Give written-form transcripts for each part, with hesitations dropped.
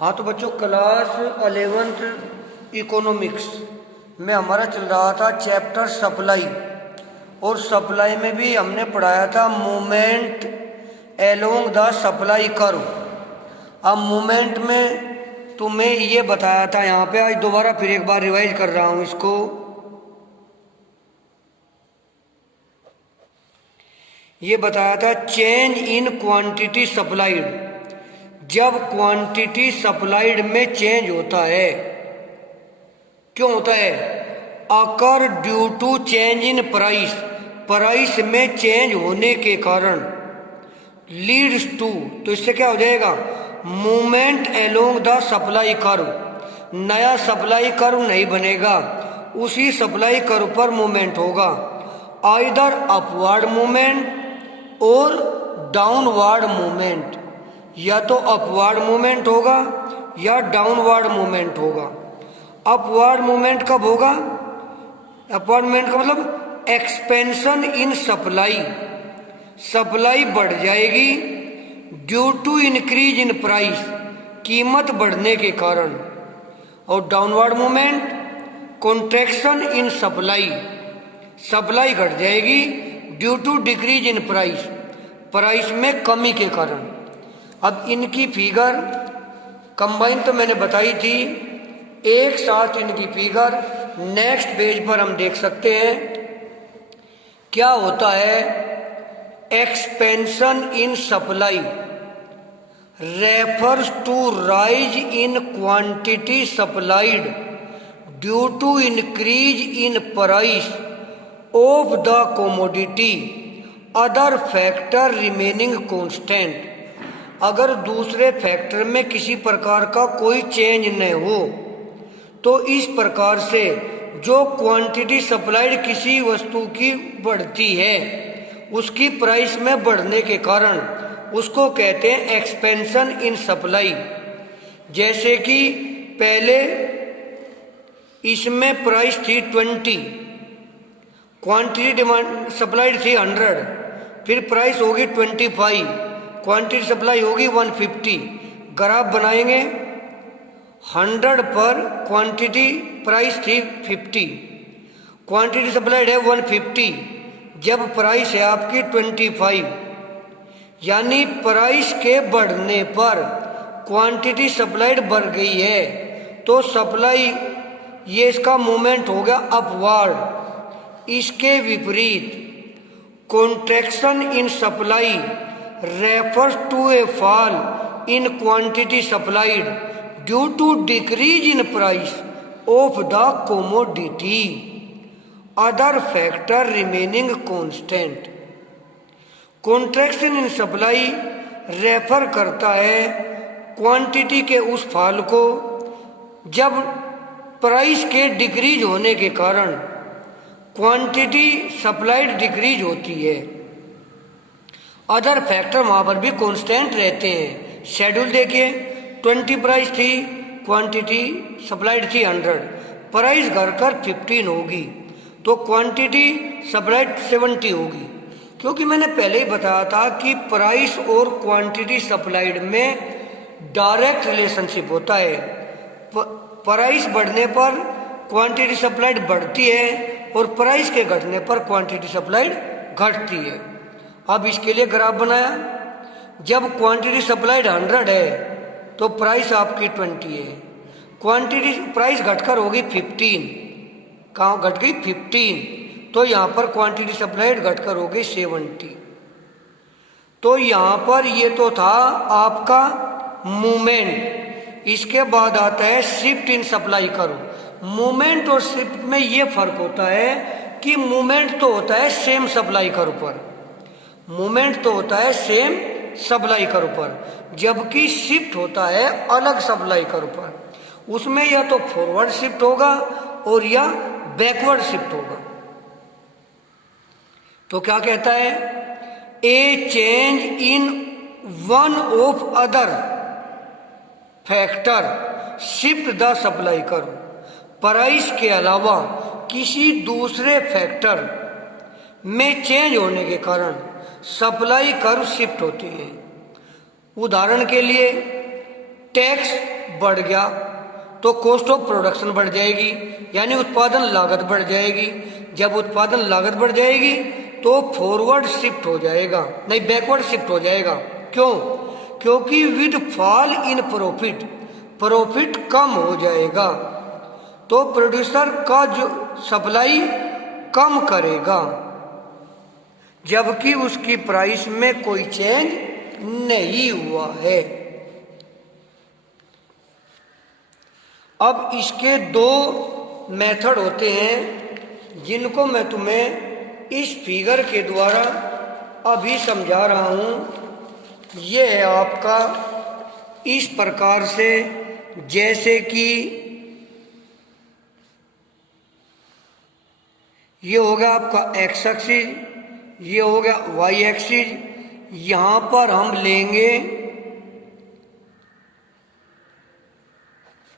हाँ तो बच्चों क्लास 11th इकोनॉमिक्स में हमारा चल रहा था चैप्टर सप्लाई। और सप्लाई में भी हमने पढ़ाया था movement along the supply curve. अब मूवमेंट में तुम्हें ये बताया था, यहाँ पे आज दोबारा फिर एक बार रिवाइज कर रहा हूँ इसको। ये बताया था चेंज इन क्वांटिटी सप्लाइड। जब क्वांटिटी सप्लाइड में चेंज होता है, क्यों होता है? Occur due to change in price, price में चेंज होने के कारण। लीड्स टू, तो इससे क्या हो जाएगा? Movement along the supply curve. नया सप्लाई कर्व नहीं बनेगा, उसी सप्लाई कर्व पर मूवमेंट होगा। आइदर अपवर्ड मूवमेंट और डाउनवर्ड मूवमेंट, या तो अपवर्ड मूवमेंट होगा या डाउनवर्ड मूवमेंट होगा। अपवर्ड मूवमेंट कब होगा? अपवर्ड मूवमेंट का मतलब एक्सपेंशन इन सप्लाई, सप्लाई बढ़ जाएगी due to increase in price, कीमत बढ़ने के कारण। और downward movement contraction in supply, supply घट जाएगी due to decrease in price, price में कमी के कारण। अब इनकी फिगर कंबाइन तो मैंने बताई थी, एक साथ इनकी फिगर नेक्स्ट पेज पर हम देख सकते हैं। क्या होता है? Expansion in supply refers to rise in quantity supplied due to increase in price of the commodity, other factor remaining constant. अगर दूसरे फैक्टर में किसी प्रकार का कोई चेंज न हो तो इस प्रकार से जो क्वांटिटी सप्लाइड किसी वस्तु की बढ़ती है, उसकी प्राइस में बढ़ने के कारण उसको कहते हैं एक्सपेंशन इन सप्लाई। जैसे कि पहले इसमें प्राइस थी 20, क्वांटिटी डिमांड सप्लाइड थी 100, फिर प्राइस होगी 25, क्वांटिटी सप्लाई होगी 150। ग्राफ बनाएंगे, 100 पर क्वांटिटी प्राइस थी 50, क्वांटिटी सप्लाइड है 150, जब प्राइस है आपकी 25, यानी प्राइस के बढ़ने पर क्वांटिटी सप्लाइड बढ़ गई है, तो सप्लाई ये इसका मूवमेंट हो गया अपवर्ड। इसके विपरीत contraction in supply refers to a fall in quantity supplied due to decrease in price of the commodity, other factor remaining constant। contraction in supply refer करता है क्वांटिटी के उस फॉल को जब प्राइस के डिक्रीज होने के कारण क्वांटिटी सप्लाइड डिक्रीज होती है। अदर फैक्टर वहां पर भी कांस्टेंट रहते हैं। शेड्यूल देखिए, 20 प्राइस थी, क्वांटिटी सप्लाइड थी 100, प्राइस घटकर 15 होगी तो क्वांटिटी सप्लाइड 70 होगी। क्योंकि मैंने पहले ही बताया था कि प्राइस और क्वांटिटी सप्लाइड में डायरेक्ट रिलेशनशिप होता है। प्राइस बढ़ने पर क्वांटिटी सप्लाइड बढ़ती है और प्राइस के घटने पर क्वांटिटी सप्लाइड घटती है। अब इसके लिए ग्राफ बनाया, जब क्वांटिटी सप्लाइड 100 है तो प्राइस आपकी 20 है, क्वांटिटी प्राइस घटकर होगी 15, कहाँ घट गई? 15, तो यहाँ पर क्वांटिटी सप्लाइड घटकर होगी 70। तो यहाँ पर ये तो था आपका मूवमेंट। इसके बाद आता है shift in supply curve. Movement और शिफ्ट में ये फर्क होता है कि मूवमेंट तो होता है सेम सप्लाई कर्व पर, मूवमेंट तो होता है सेम सप्लाई कर्व पर, जबकि शिफ्ट होता है अलग सप्लाई कर्व पर। उसमें या तो फॉरवर्ड शिफ्ट होगा और या बैकवर्ड शिफ्ट होगा। तो क्या कहता है? ए change in one of other factor shift the supply curve. Price के अलावा किसी दूसरे फैक्टर में चेंज होने के कारण सप्लाई कर्व शिफ्ट होती है। उदाहरण के लिए टैक्स बढ़ गया तो कॉस्ट ऑफ प्रोडक्शन बढ़ जाएगी, यानी उत्पादन लागत बढ़ जाएगी। जब उत्पादन लागत बढ़ जाएगी तो फॉरवर्ड शिफ्ट हो जाएगा, नहीं बैकवर्ड शिफ्ट हो जाएगा। क्यों? क्योंकि with fall in profit, profit कम हो जाएगा तो प्रोड्यूसर का जो सप्लाई कम करेगा, जबकि उसकी प्राइस में कोई चेंज नहीं हुआ है। अब इसके दो मेथड होते हैं जिनको मैं तुम्हें इस फिगर के द्वारा अभी समझा रहा हूं। ये है आपका इस प्रकार से, जैसे कि ये हो गया आपका एक्स एक्सिस, ये हो गया वाई एक्सिस। यहां पर हम लेंगे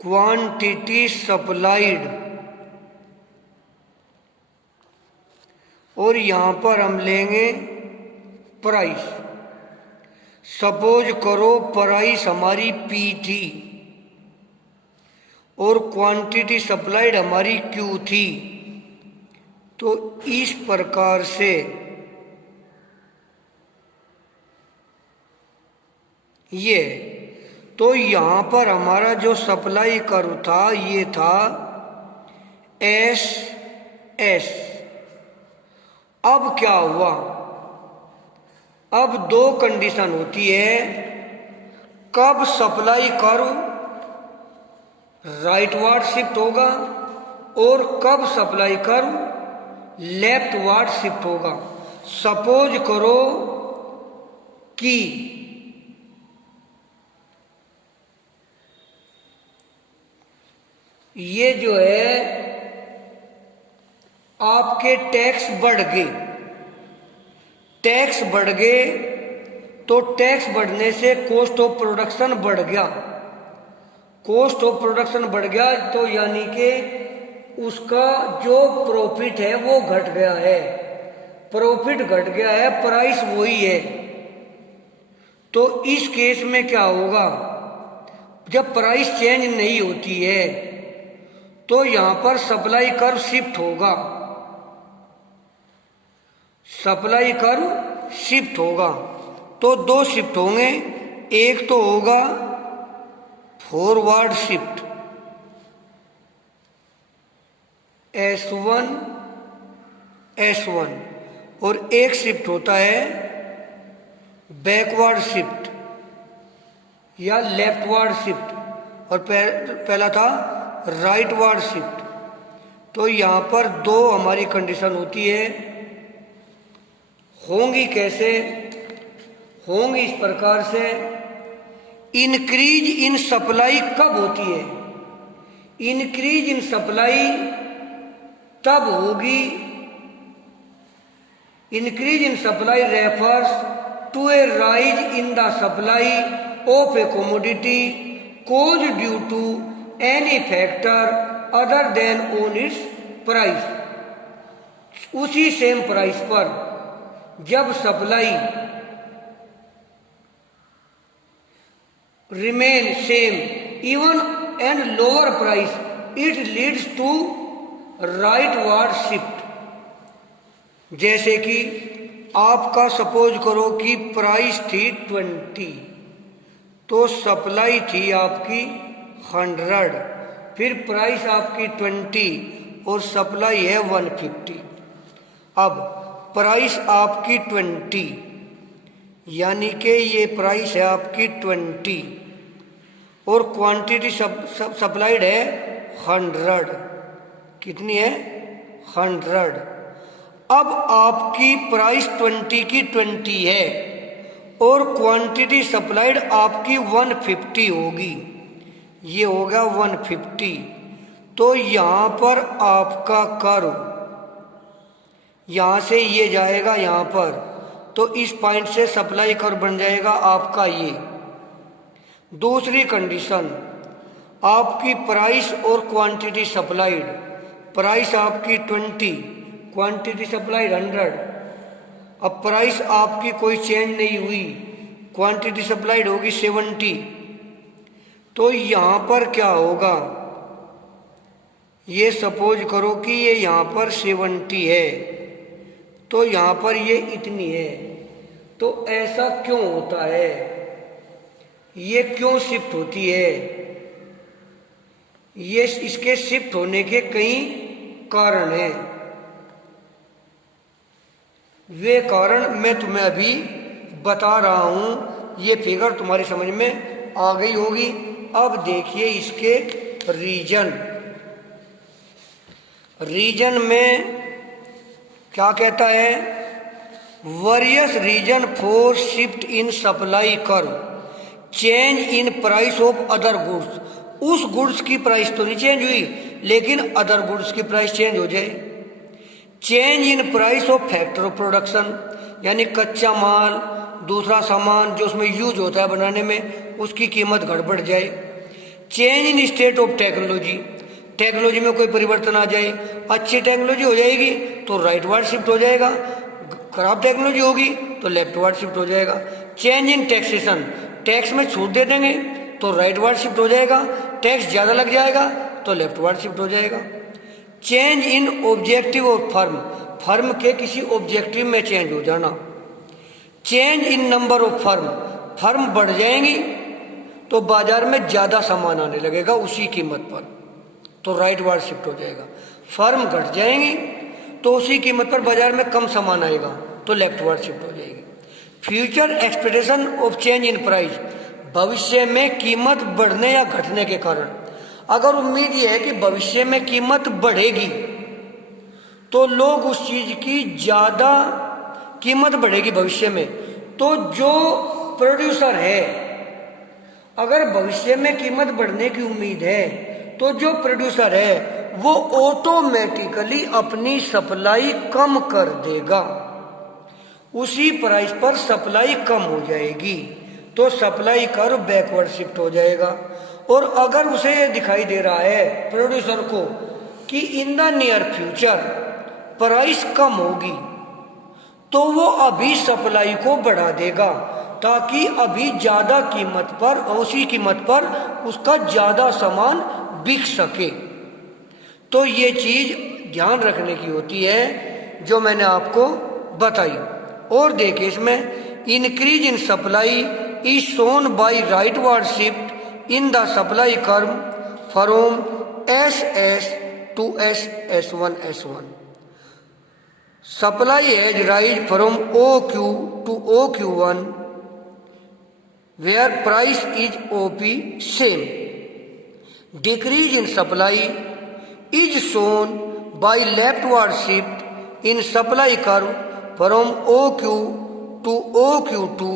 क्वांटिटी सप्लाइड और यहां पर हम लेंगे प्राइस। सपोज करो प्राइस हमारी पी थी और क्वांटिटी सप्लाइड हमारी क्यू थी, तो इस प्रकार से ये, तो यहां पर हमारा जो सप्लाई कर्व था ये था एस एस। अब क्या हुआ? अब दो कंडीशन होती है, कब सप्लाई कर्व राइटवर्ड शिफ्ट होगा और कब सप्लाई कर्व लेफ्टवर्ड शिफ्ट होगा। सपोज करो कि ये जो है आपके टैक्स बढ़ गए, टैक्स बढ़ गए तो टैक्स बढ़ने से कॉस्ट ऑफ प्रोडक्शन बढ़ गया। कॉस्ट ऑफ प्रोडक्शन बढ़ गया तो यानी कि उसका जो प्रॉफिट है वो घट गया है, प्रॉफिट घट गया है, प्राइस वही है। तो इस केस में क्या होगा? जब प्राइस चेंज नहीं होती है तो यहां पर सप्लाई कर्व शिफ्ट होगा, सप्लाई कर्व शिफ्ट होगा। तो दो शिफ्ट होंगे, एक तो होगा फॉरवर्ड शिफ्ट S1 S1 और एक शिफ्ट होता है बैकवर्ड शिफ्ट या लेफ्टवर्ड शिफ्ट और पहला था राइटवर्ड शिफ्ट। तो यहां पर दो हमारी कंडीशन होती है, होंगी कैसे? होंगी इस प्रकार से, इंक्रीज इन सप्लाई कब होती है? इंक्रीज इन सप्लाई तब होगी, increase in supply refers to a rise in the supply of a commodity cause due to any factor other than on its price. उसी सेम प्राइस पर जब supply remain same even and lower price, it leads to rightward shift. जैसे कि आपका suppose करो कि price थी 20 तो सप्लाई थी आपकी 100, फिर प्राइस आपकी 20 और सप्लाई है 150। अब प्राइस आपकी 20 यानी कि ये प्राइस है आपकी 20 और क्वांटिटी सप्लाइड है 100। कितनी है? 100। अब आपकी प्राइस 20 की 20 है और क्वांटिटी सप्लाइड आपकी 150 होगी, ये हो गया 150। तो यहां पर आपका कर्व यहां से ये जाएगा यहां पर, तो इस पॉइंट से सप्लाई कर्व बन जाएगा आपका ये। दूसरी कंडीशन, आपकी प्राइस और क्वांटिटी सप्लाइड, प्राइस आपकी 20, क्वांटिटी सप्लाइड 100। अब प्राइस आपकी कोई चेंज नहीं हुई, क्वांटिटी सप्लाइड होगी 70। तो यहाँ पर क्या होगा, ये सपोज करो कि ये यहाँ पर 70 है, तो यहाँ पर ये इतनी है। तो ऐसा क्यों होता है, ये क्यों शिफ्ट होती है? ये इसके शिफ्ट होने के कई कारण हैं। वे कारण मैं तुम्हें अभी बता रहा हूं। ये फिगर तुम्हारी समझ में आ गई होगी। अब देखिए इसके रीजन में क्या कहता है, various reason for shift in supply curve, change in price of other goods. उस गुड्स की प्राइस तो नहीं चेंज हुई, लेकिन अदर गुड्स की प्राइस चेंज हो जाए। Change in price of factor of production, यानी कच्चा माल, दूसरा सामान जो उसमें यूज होता है बनाने में, उसकी कीमत गड़बड़ जाए। Change in state of technology, technology में कोई परिवर्तन आ जाए। अच्छी टेक्नोलॉजी हो जाएगी तो राइटवर्ड शिफ्ट हो जाएगा, खराब टेक्नोलॉजी होगी तो लेफ्टवर्ड शिफ्ट हो जाएगा। चेंज इन टैक्सेशन, टैक्स में छूट दे देंगे तो राइटवर्ड शिफ्ट हो जाएगा, टैक्स ज़्यादा लग जाएगा तो लेफ्टवर्ड शिफ्ट हो जाएगा। Change in objective of firm, firm के किसी ऑब्जेक्टिव में चेंज हो जाना। Change in number of firm, firm बढ़ जाएंगी तो बाजार में ज़्यादा सामान आने लगेगा उसी कीमत पर, तो राइटवर्ड शिफ्ट हो जाएगा। फर्म घट जाएंगी तो उसी कीमत पर बाजार में कम सामान आएगा तो लेफ्टवर्ड शिफ्ट हो जाएगी। Future expectation of change in price, भविष्य में कीमत बढ़ने या घटने के कारण, अगर उम्मीद यह है कि भविष्य में कीमत बढ़ेगी तो लोग उस चीज की ज्यादा कीमत बढ़ेगी भविष्य में, तो जो प्रोड्यूसर है, अगर भविष्य में कीमत बढ़ने की उम्मीद है तो जो प्रोड्यूसर है वो ऑटोमेटिकली अपनी सप्लाई कम कर देगा, उसी प्राइस पर सप्लाई कम हो जाएगी, तो सप्लाई कर्व बैकवर्ड शिफ्ट हो जाएगा। और अगर उसे दिखाई दे रहा है प्रोड्यूसर को कि in the near future price कम होगी, तो वो अभी सप्लाई को बढ़ा देगा ताकि अभी ज्यादा कीमत पर, उसी कीमत पर उसका ज्यादा सामान बिक सके। तो ये चीज ध्यान रखने की होती है जो मैंने आपको बताई। और देखिए इसमें increase in supply is shown by rightward shift in the supply curve from SS to S1 S1। Supply has rise from OQ to OQ1 where price is OP same. Decrease in supply is shown by leftward shift in supply curve from OQ to OQ2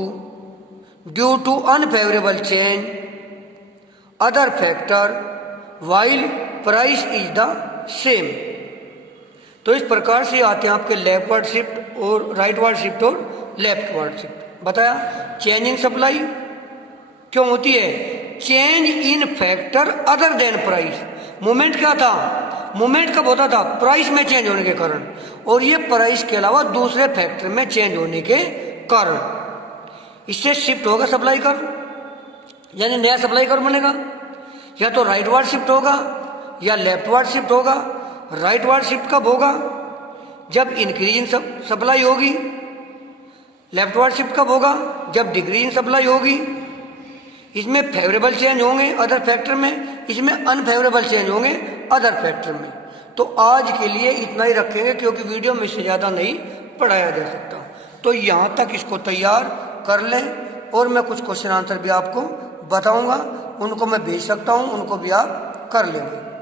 due to unfavorable change other factor while price is the same। तो इस प्रकार से आते हैं आपके leftward shift और rightward shift और leftward shift. बताया चेंज इन सप्लाई क्यों होती है, change in factor other then price. Movement क्या था, मूवमेंट कब होता था, प्राइस में चेंज होने के कारण, और ये प्राइस के अलावा दूसरे फैक्टर में चेंज होने के कारण, इससे शिफ्ट होगा सप्लाई कर्व, यानी नया सप्लाई कर्व बनेगा। या तो राइटवर्ड शिफ्ट होगा या लेफ्टवर्ड शिफ्ट होगा। राइटवर्ड शिफ्ट कब होगा, जब इंक्रीज इन सप्लाई होगी। लेफ्टवर्ड शिफ्ट कब होगा, जब डिक्रीज इन सप्लाई होगी। इसमें फेवरेबल चेंज होंगे अदर फैक्टर में, इसमें अनफेवरेबल चेंज होंगे अदर फैक्टर में। तो आज के लिए इतना ही रखेंगे क्योंकि वीडियो में से ज़्यादा नहीं पढ़ाया जा सकता। तो यहाँ तक इसको तैयार कर लें और मैं कुछ क्वेश्चन आंसर भी आपको बताऊंगा, उनको मैं भेज सकता हूँ, उनको भी आप कर लेंगे।